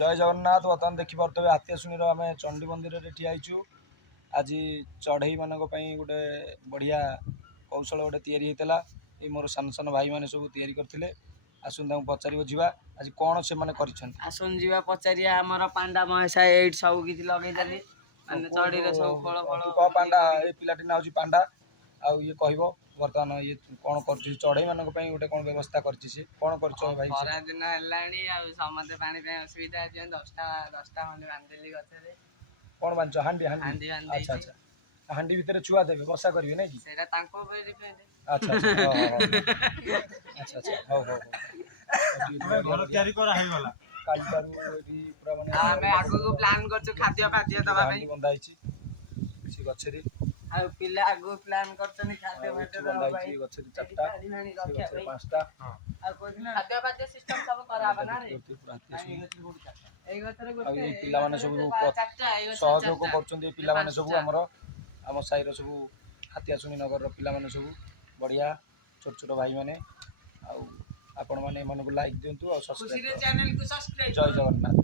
जय जगन्नाथ। बर्तमान देखिपे हाथियाशुणीर आम चंडी मंदिर में ठिया आज चढ़ई मान गोटे बढ़िया कौशल गोटे या मोर सान सान भाई मैंने सब या करते आसन पचार जा आज कौन से आसन जा पचारिया आमर पांडा महेशा एट सब किसी लगे चढ़ी सब फल फल पांडा ये पिलाटी ना हूँ पांडा आउ ये कह बर्तमान ये कौन कर चढ़ई मान गोटे कौन व्यवस्था कर कौन कर भाई खरा दिन है समस्त पानी असुविधा 10टा खंडे बांधिली गचरे कौन बांध हांडी हांडी अच्छा अच्छा हांडी भितर छुआ देवे बसा करेंगे नहीं कि अच्छा अच्छा अच्छा हो हो प्लान करछु खाद्य खाद्य दबा पे बंधा सी गछरी आ पिला आगु प्लान करछनी खाद्य खाद्य दबा पे गछरी चारटा गछरी पांचटा आ कोदिन खाद्य खाद्य सिस्टम सब कराबा ना रे एई गछरे गोटे ए पिला माने सब सहयोग करछन्ती पिला माने सब हमर हम साइर सब हाथियाशुणी नगर पिला माने सब बढ़िया छोट छोट भाई माने आ आपण माने मन को लाइक दिंतु और सब्सक्राइब खुशी रे चैनल को सब्सक्राइब जय जगन्नाथ।